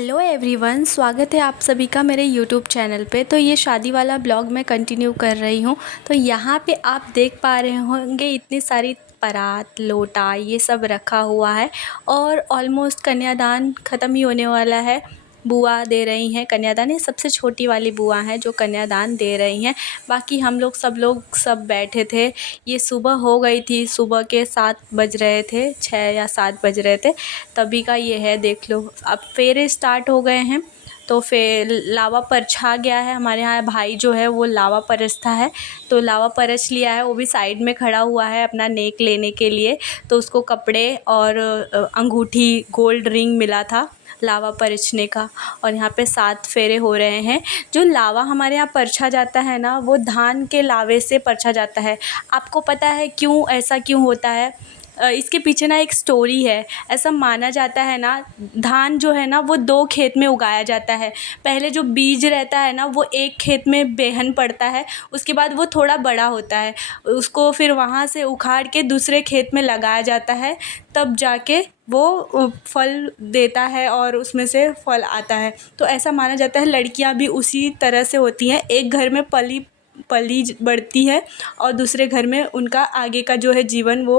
Hello everyone, स्वागत है आप सभी का मेरे यूट्यूब चैनल पे। तो ये शादी वाला ब्लॉग मैं कंटिन्यू कर रही हूँ। तो यहाँ पे आप देख पा रहे होंगे इतनी सारी परात, लोटा ये सब रखा हुआ है और ऑलमोस्ट कन्यादान ख़त्म ही होने वाला है। बुआ दे रही हैं कन्यादान, ये सबसे छोटी वाली बुआ हैं जो कन्यादान दे रही हैं। बाकी हम लोग सब बैठे थे। ये सुबह हो गई थी, सुबह के 7 बज रहे थे, 6 या 7 बज रहे थे तभी का ये है। देख लो अब फेरे स्टार्ट हो गए हैं। तो फिर लावा परछा गया है। हमारे यहाँ भाई जो है वो लावा परसता है, तो लावा परछ लिया है। वो भी साइड में खड़ा हुआ है अपना नेक लेने के लिए। तो उसको कपड़े और अंगूठी, गोल्ड रिंग मिला था लावा परछने का। और यहाँ पे 7 फेरे हो रहे हैं। जो लावा हमारे यहाँ परछा जाता है ना, वो धान के लावे से परछा जाता है। आपको पता है क्यों, ऐसा क्यों होता है? इसके पीछे ना एक स्टोरी है। ऐसा माना जाता है ना, धान जो है ना वो 2 खेत में उगाया जाता है। पहले जो बीज रहता है ना वो एक खेत में बेहन पड़ता है, उसके बाद वो थोड़ा बड़ा होता है, उसको फिर वहाँ से उखाड़ के दूसरे खेत में लगाया जाता है, तब जाके वो फल देता है और उसमें से फल आता है। तो ऐसा माना जाता है। लड़कियां भी उसी तरह से होती हैं, एक घर में पली पली बढ़ती है और दूसरे घर में उनका आगे का जो है जीवन वो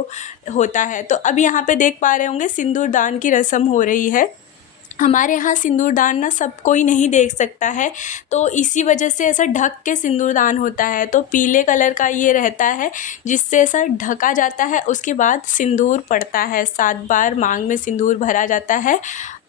होता है। तो अब यहाँ पे देख पा रहे होंगे सिंदूर दान की रस्म हो रही है। हमारे यहाँ सिंदूर दान ना सब कोई नहीं देख सकता है, तो इसी वजह से ऐसा ढक के सिंदूर दान होता है। तो पीले कलर का ये रहता है जिससे ऐसा ढका जाता है। उसके बाद सिंदूर पड़ता है, 7 बार मांग में सिंदूर भरा जाता है।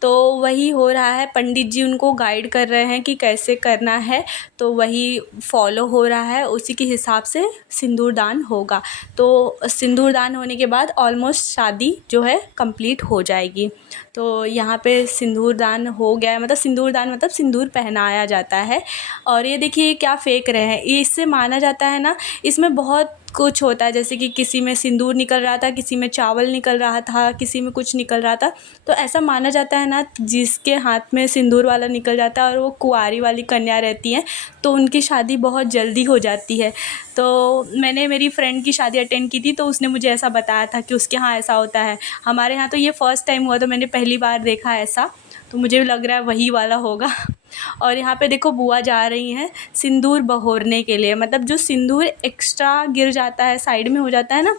तो वही हो रहा है, पंडित जी उनको गाइड कर रहे हैं कि कैसे करना है, तो वही फॉलो हो रहा है, उसी के हिसाब से सिंदूर दान होगा। तो सिंदूर दान होने के बाद ऑलमोस्ट शादी जो है कंप्लीट हो जाएगी। तो यहाँ पे सिंदूर दान हो गया है, मतलब सिंदूर दान मतलब सिंदूर पहनाया जाता है। और ये देखिए क्या फेंक रहे हैं, ये इससे माना जाता है ना, इसमें बहुत कुछ होता है। जैसे कि किसी में सिंदूर निकल रहा था, किसी में चावल निकल रहा था, किसी में कुछ निकल रहा था। तो ऐसा माना जाता है ना, जिसके हाथ में सिंदूर वाला निकल जाता है और वो कुंवारी वाली कन्या रहती हैं, तो उनकी शादी बहुत जल्दी हो जाती है। तो मैंने मेरी फ्रेंड की शादी अटेंड की थी, तो उसने मुझे ऐसा बताया था कि उसके यहाँ ऐसा होता है। हमारे यहाँ तो ये फ़र्स्ट टाइम हुआ, तो मैंने पहली बार देखा ऐसा, तो मुझे भी लग रहा है वही वाला होगा। और यहाँ पे देखो बुआ जा रही हैं सिंदूर बहोरने के लिए, मतलब जो सिंदूर एक्स्ट्रा गिर जाता है, साइड में हो जाता है ना,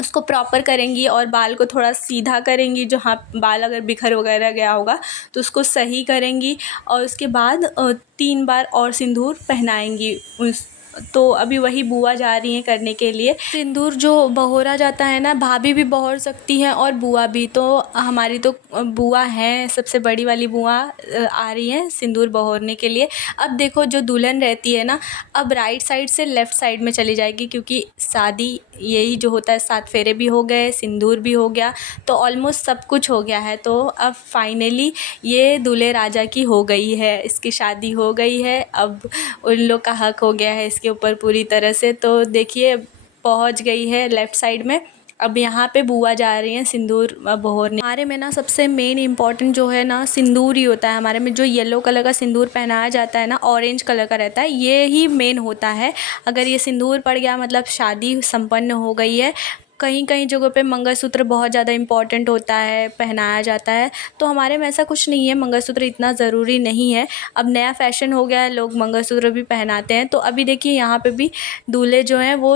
उसको प्रॉपर करेंगी और बाल को थोड़ा सीधा करेंगी। जो हाँ बाल अगर बिखर वगैरह गया होगा तो उसको सही करेंगी और उसके बाद 3 बार और सिंदूर पहनाएंगी उस। तो अभी वही बुआ जा रही हैं करने के लिए। सिंदूर जो बहोरा जाता है ना, भाभी भी बहोर सकती हैं और बुआ भी। तो हमारी तो बुआ हैं, सबसे बड़ी वाली बुआ आ रही हैं सिंदूर बहोरने के लिए। अब देखो जो दुल्हन रहती है ना, अब राइट साइड से लेफ़्ट साइड में चली जाएगी, क्योंकि शादी यही जो होता है, 7 फेरे भी हो गए, सिंदूर भी हो गया, तो ऑलमोस्ट सब कुछ हो गया है। तो अब फाइनली ये दूल्हे राजा की हो गई है, इसकी शादी हो गई है। अब उन लोग का हक हो गया है इसके ऊपर पूरी तरह से। तो देखिए पहुंच गई है लेफ़्ट साइड में। अब यहाँ पे बुआ जा रही हैं सिंदूर बहोरने। हमारे में ना सबसे मेन इम्पॉर्टेंट जो है ना सिंदूर ही होता है। हमारे में जो येलो कलर का सिंदूर पहनाया जाता है ना, ऑरेंज कलर का रहता है, ये ही मेन होता है। अगर ये सिंदूर पड़ गया मतलब शादी संपन्न हो गई है। कहीं कहीं जगहों पे मंगलसूत्र बहुत ज़्यादा इम्पॉर्टेंट होता है, पहनाया जाता है। तो हमारे में ऐसा कुछ नहीं है, मंगलसूत्र इतना ज़रूरी नहीं है। अब नया फ़ैशन हो गया है, लोग मंगलसूत्र भी पहनाते हैं। तो अभी देखिए यहाँ पे भी दूल्हे जो हैं वो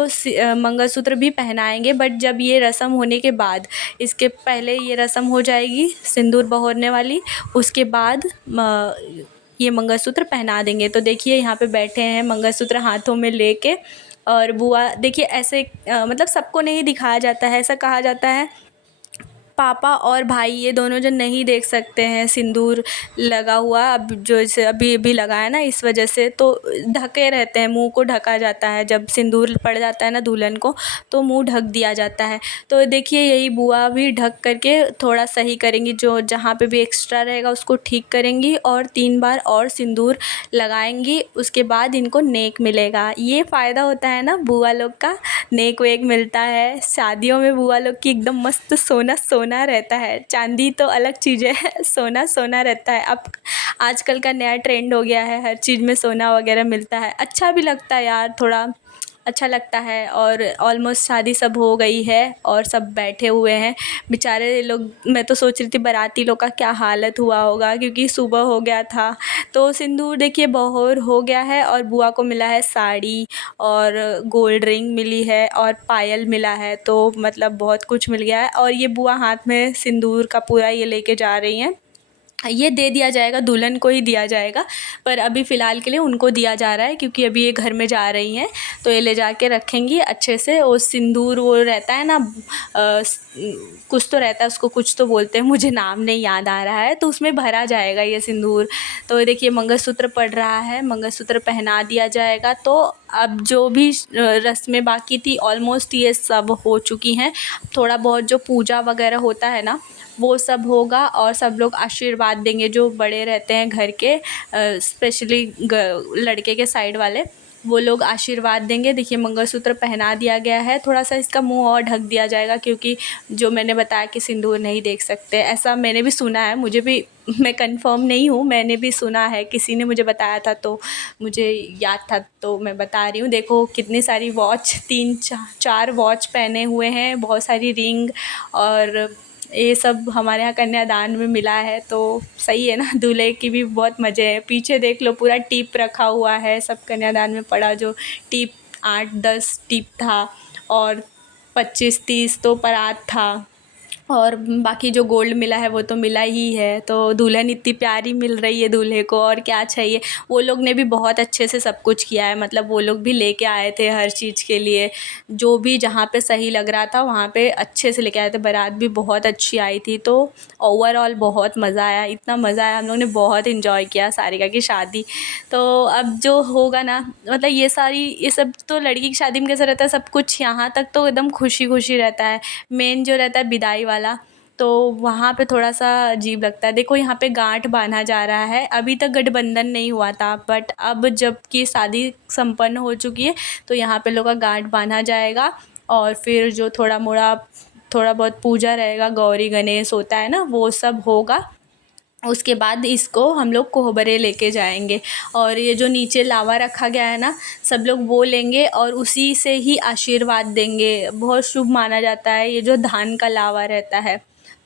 मंगलसूत्र भी पहनाएंगे, बट जब ये रस्म होने के बाद, इसके पहले ये रस्म हो जाएगी सिंदूर बहोरने वाली, उसके बाद ये मंगलसूत्र पहना देंगे। तो देखिए यहाँ पे बैठे हैं मंगलसूत्र हाथों में लेके। और बुआ देखिए ऐसे मतलब सबको नहीं दिखाया जाता है, ऐसा कहा जाता है पापा और भाई ये दोनों जन नहीं देख सकते हैं सिंदूर लगा हुआ। अब जो जैसे अभी अभी लगाया ना, इस वजह से तो ढके रहते हैं, मुंह को ढका जाता है। जब सिंदूर पड़ जाता है ना दुल्हन को, तो मुंह ढक दिया जाता है। तो देखिए यही बुआ भी ढक करके थोड़ा सही करेंगी, जो जहाँ पे भी एक्स्ट्रा रहेगा उसको ठीक करेंगी और 3 बार और सिंदूर लगाएंगी। उसके बाद इनको नेक मिलेगा। ये फ़ायदा होता है ना बुआ लोग का, नेक वेक मिलता है। शादियों में बुआ लोग की एकदम मस्त सोना सोना रहता है, चांदी तो अलग चीज़ है, सोना सोना रहता है। अब आजकल का नया ट्रेंड हो गया है, हर चीज़ में सोना वगैरह मिलता है। अच्छा भी लगता है यार, थोड़ा अच्छा लगता है। और ऑलमोस्ट शादी सब हो गई है और सब बैठे हुए हैं बेचारे लोग। मैं तो सोच रही थी बाराती लोग का क्या हालत हुआ होगा, क्योंकि सुबह हो गया था। तो सिंदूर देखिए बहौर हो गया है और बुआ को मिला है साड़ी और गोल्ड रिंग मिली है और पायल मिला है, तो मतलब बहुत कुछ मिल गया है। और ये बुआ हाथ में सिंदूर का पूरा ये लेके जा रही हैं। ये दे दिया जाएगा, दुल्हन को ही दिया जाएगा, पर अभी फ़िलहाल के लिए उनको दिया जा रहा है, क्योंकि अभी ये घर में जा रही हैं। तो ये ले जाके रखेंगी अच्छे से। और सिंदूर वो रहता है ना, कुछ तो रहता है उसको, कुछ तो बोलते हैं, मुझे नाम नहीं याद आ रहा है, तो उसमें भरा जाएगा ये सिंदूर। तो देखिए मंगलसूत्र पड़ रहा है, मंगलसूत्र पहना दिया जाएगा। तो अब जो भी रस्में बाकी थी ऑलमोस्ट ये सब हो चुकी हैं। थोड़ा बहुत जो पूजा वगैरह होता है ना वो सब होगा, और सब लोग आशीर्वाद देंगे जो बड़े रहते हैं घर के, स्पेशली लड़के के साइड वाले, वो लोग आशीर्वाद देंगे। देखिए मंगलसूत्र पहना दिया गया है, थोड़ा सा इसका मुंह और ढक दिया जाएगा, क्योंकि जो मैंने बताया कि सिंदूर नहीं देख सकते, ऐसा मैंने भी सुना है। मुझे भी, मैं कंफर्म नहीं हूँ, मैंने भी सुना है, किसी ने मुझे बताया था तो मुझे याद था, तो मैं बता रही हूँ। देखो कितनी सारी वॉच, 3-4 वॉच पहने हुए हैं, बहुत सारी रिंग, और ये सब हमारे यहाँ कन्यादान में मिला है, तो सही है ना। दूल्हे की भी बहुत मज़े है। पीछे देख लो पूरा टिप रखा हुआ है, सब कन्यादान में पड़ा जो टिप, 8-10 टिप था, और 25-30 तो परात था, और बाकी जो गोल्ड मिला है वो तो मिला ही है। तो दुल्हन इतनी प्यारी मिल रही है दूल्हे को, और क्या चाहिए। वो लोग ने भी बहुत अच्छे से सब कुछ किया है, मतलब वो लोग भी लेके आए थे हर चीज़ के लिए, जो भी जहाँ पे सही लग रहा था वहाँ पे अच्छे से लेके आए थे। बारात भी बहुत अच्छी आई थी, तो ओवरऑल बहुत मज़ा आया, इतना मज़ा आया, हम लोग ने बहुत इन्जॉय किया सारिका की शादी। तो अब जो होगा ना, मतलब ये सब तो लड़की की शादी में कैसा रहता है, सब कुछ यहाँ तक तो एकदम खुशी खुशी रहता है। मेन जो रहता है विदाई वाला, तो वहाँ पे थोड़ा सा अजीब लगता है। देखो यहाँ पे गांठ बांधा जा रहा है, अभी तक गठबंधन नहीं हुआ था, बट अब जबकि शादी संपन्न हो चुकी है तो यहाँ पे लोग का गांठ बांधा जाएगा। और फिर जो थोड़ा बहुत पूजा रहेगा, गौरी गणेश होता है ना, वो सब होगा। उसके बाद इसको हम लोग कोहबरे लेके जाएंगे, और ये जो नीचे लावा रखा गया है ना, सब लोग वो लेंगे और उसी से ही आशीर्वाद देंगे। बहुत शुभ माना जाता है ये जो धान का लावा रहता है।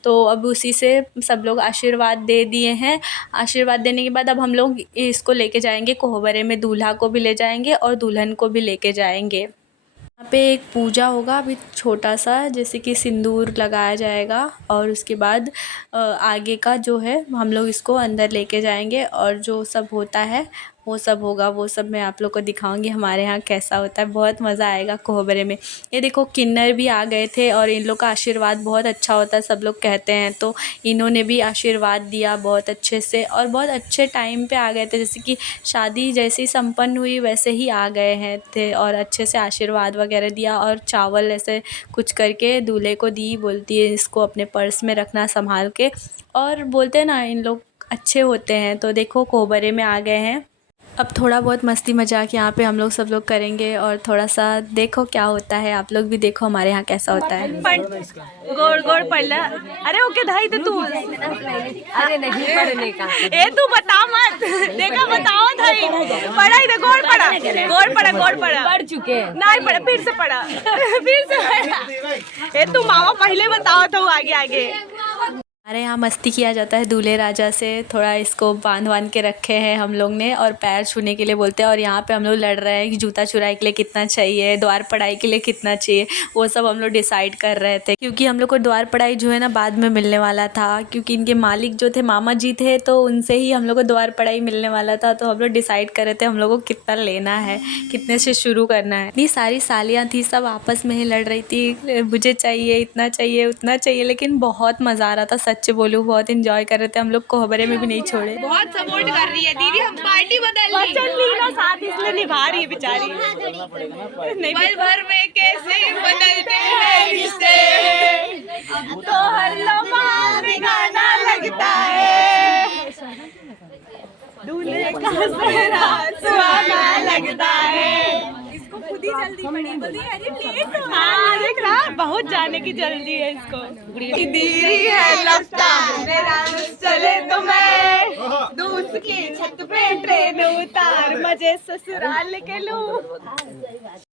तो अब उसी से सब लोग आशीर्वाद दे दिए हैं। आशीर्वाद देने के बाद अब हम लोग इसको लेके जाएंगे कोहबरे में, दूल्हा को भी ले जाएंगे और दुल्हन को भी लेके जाएंगे। यहाँ पे एक पूजा होगा अभी छोटा सा, जैसे कि सिंदूर लगाया जाएगा, और उसके बाद आगे का जो है हम लोग इसको अंदर लेके जाएंगे, और जो सब होता है वो सब होगा, वो सब मैं आप लोग को दिखाऊंगी हमारे यहाँ कैसा होता है। बहुत मज़ा आएगा कोहबरे में। ये देखो किन्नर भी आ गए थे, और इन लोग का आशीर्वाद बहुत अच्छा होता है सब लोग कहते हैं, तो इन्होंने भी आशीर्वाद दिया बहुत अच्छे से, और बहुत अच्छे टाइम पे आ गए थे। जैसे कि शादी जैसी संपन्न हुई वैसे ही आ गए हैं थे, और अच्छे से आशीर्वाद वगैरह दिया, और चावल ऐसे कुछ करके दूल्हे को दी, बोलती है इसको अपने पर्स में रखना संभाल के, और बोलते हैं ना इन लोग अच्छे होते हैं। तो देखो कोहबरे में आ गए हैं। अब थोड़ा बहुत मस्ती मजाक यहाँ पे हम लोग सब लोग करेंगे, और थोड़ा सा देखो क्या होता है, आप लोग भी देखो हमारे यहाँ कैसा होता है। गोड़ गोड़ पड़ला। अरे ओके धाई तो तू, अरे नहीं पढ़ने का, ए तू बता मत, देखा बताओ धाई पढ़ा ही, गोड़ पड़ा, गोड़ पड़ा, गोड़ पड़ा, पढ़ चुके नहीं पढ़ा, फिर से पढ़ा, फिर से पढ़ा। ए तू मामा पहले बताओ तो आगे आगे। हमारे यहाँ मस्ती किया जाता है दूल्हे राजा से, थोड़ा इसको बांध के रखे हैं हम लोग ने, और पैर छूने के लिए बोलते हैं। और यहाँ पे हम लोग लड़ रहे हैं कि जूता चुराई के लिए कितना चाहिए, द्वार पढ़ाई के लिए कितना चाहिए, वो सब हम लोग डिसाइड कर रहे थे। क्योंकि हम लोग को द्वार पढ़ाई जो है ना बाद में मिलने वाला था, क्योंकि इनके मालिक जो थे मामा जी थे, तो उनसे ही हम लोग को द्वार पढ़ाई मिलने वाला था। तो हम लोग डिसाइड कर रहे थे हम लोग को कितना लेना है, कितने से शुरू करना है। इतनी सारी सालियाँ थी, सब आपस में ही लड़ रही थी, मुझे चाहिए, इतना चाहिए, उतना चाहिए, लेकिन बहुत मज़ा आ रहा था। सच बोलूँ बहुत इंजॉय कर रहे थे हम लोग, कोहबरे में भी नहीं छोड़े। बहुत सपोर्ट कर रही है दीदी, हम पार्टी बदल ली ना साथ, इसलिए निभा रही है बेचारी। नहीं पल भर में कैसे बदलते हैं रिश्ते, तो हर लम्हा गाना लगता है, दूल्हे का सेहरा सुहाना लगता है। इसको खुद ही जल्दी पड़ी, अरे लेट हो। हाँ देख रहा, बहुत जाने की जल्दी है इसको। दीरी है रफ्तार मेरा चले तो मैं दूस की छत पे ट्रेन उतार मजे ससुराल के लूं।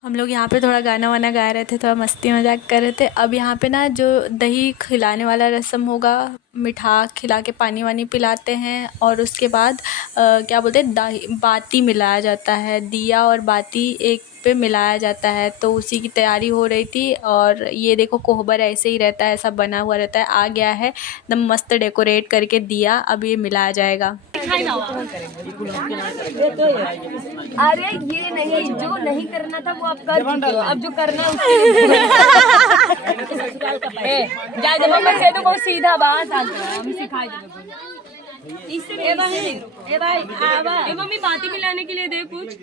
हम लोग यहाँ पे थोड़ा गाना वाना गा रहे थे, थोड़ा मस्ती मजाक कर रहे थे। अब यहाँ पे ना जो दही खिलाने वाला रस्म होगा, मिठा खिला के पानी वानी पिलाते हैं और उसके बाद क्या बोलते हैं, दही बाती मिलाया जाता है, दिया और बाती एक पे मिलाया जाता है। तो उसी की तैयारी हो रही थी। और ये देखो कोहबर ऐसे ही रहता है, ऐसा बना हुआ रहता है, आ गया है एकदम मस्त डेकोरेट करके दिया। अब ये मिलाया जाएगा। अरे ये नहीं, जो नहीं करना था वो आप कर चुके हो, अब जो करना है उसके तो बहुत सीधा बात हम सिखाए ए भाई आवा ए मम्मी बाती मिलाने के लिए दे कुछ।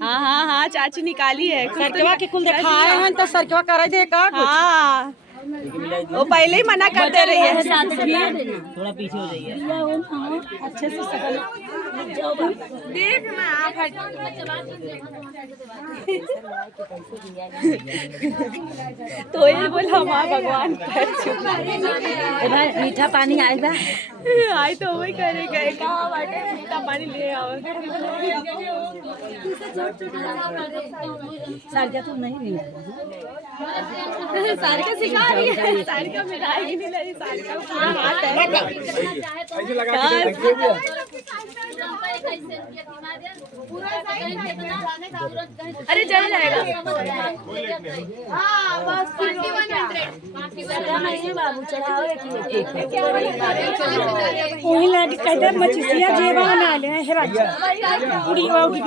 हाँ हाँ हाँ चाची निकाली है। सरकेवा के कुल दिखाए हैं तो सरकेवा करे दे का हाँ वो पहले ही मना कर दे रही है। थोड़ा पीछे हो जाइए अच्छे से सकल देखना आप तो ये बोला माँ भगवान भाई मीठा पानी आएगा आई तो वही करे गए कहाँ बाटे मीठा पानी ले आओ। सारिका तुम नहीं मिला सारिका सिखा रही है, सारिका मिलाएगी नहीं लगी, सारिका को पूरा हाथ है। अरे जल जाएगा। बाबू चढ़ाओ वही लाडी कहते मछिया जेवा बना ले है राजा पूरी वाउ की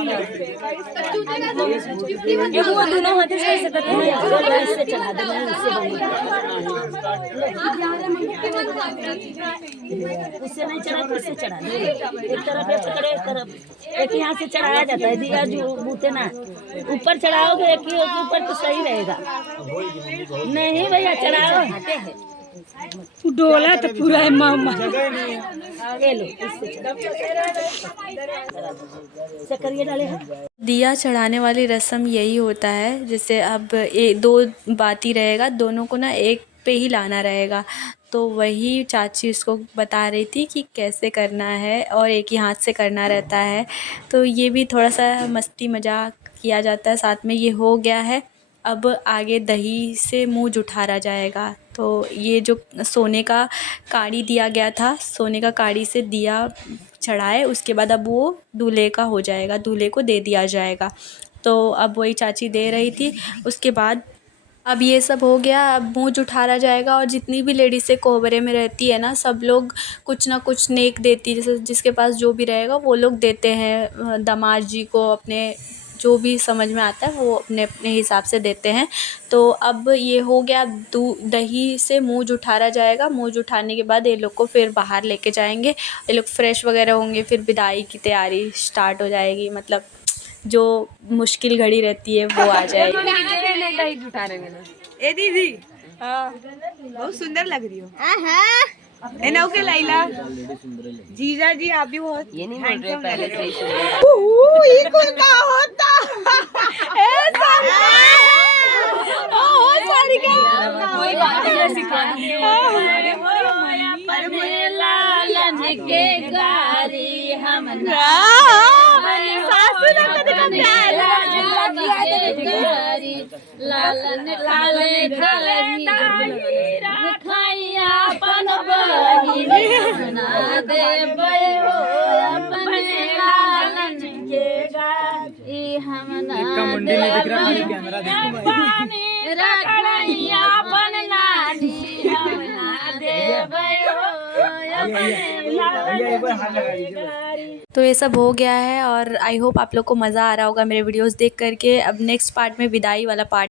ये वो दोनों हाथ से सकते हैं, इससे चढ़ा देना उससे नहीं चढ़ा तो इससे चढ़ा दे। एक तरफ एक पकड़े, एक तरफ एक यहाँ से चढ़ाया जाता है दिया जो बूते ना ऊपर चढ़ाओगे एक ही ऊपर तो सही रहेगा। नहीं भैया चढ़ाओ डोला तो पूरा है मामा ले लो सकरिया डाले हैं। दिया चढ़ाने वाली रस्म यही होता है। जैसे अब दो बाती रहेगा, दोनों को ना एक पे ही लाना रहेगा। तो वही चाची उसको बता रही थी कि कैसे करना है और एक ही हाथ से करना रहता है। तो ये भी थोड़ा सा मस्ती मजाक किया जाता है साथ में। ये हो गया है, अब आगे दही से मुंह जुठारा जाएगा। तो ये जो सोने का काड़ी दिया गया था, सोने का काड़ी से दिया चढ़ाए, उसके बाद अब वो दूल्हे का हो जाएगा, दूल्हे को दे दिया जाएगा। तो अब वही चाची दे रही थी। उसके बाद अब ये सब हो गया, अब मुंह जुठारा जाएगा। और जितनी भी लेडीज़ें कोहबरे में रहती है ना, सब लोग कुछ ना कुछ नेक देती, जैसे जिसके पास जो भी रहेगा वो लोग देते हैं दामाद जी को, अपने जो भी समझ में आता है वो अपने अपने हिसाब से देते हैं। तो अब ये हो गया, दही से मुंह जुठारा जाएगा। मुंह जुठाने के बाद ये लोग को फिर बाहर लेके जाएंगे, ये लोग फ्रेश वगैरह होंगे, फिर विदाई की तैयारी स्टार्ट हो जाएगी। मतलब जो मुश्किल घड़ी रहती है वो आ जाएगी। ए दीदी हाँ बहुत सुंदर लग रही हो। ए नौके लाइला जीजा जी आप भी बहुत ये नहीं बोल रहे पहले से ये कुल का होता ए सारी का कोई बात नहीं सिखानी अरे लालन के गारी हम सासू ने कभी कभी लालन लालन खाइया अपन बहिनी ना दे हो अपने लालन के गारी हम ना दे रखैया अपन नानी हम ना दे हो तो ये सब हो गया है और आई होप आप लोग को मज़ा आ रहा होगा मेरे वीडियोस देख करके। अब नेक्स्ट पार्ट में विदाई वाला पार्ट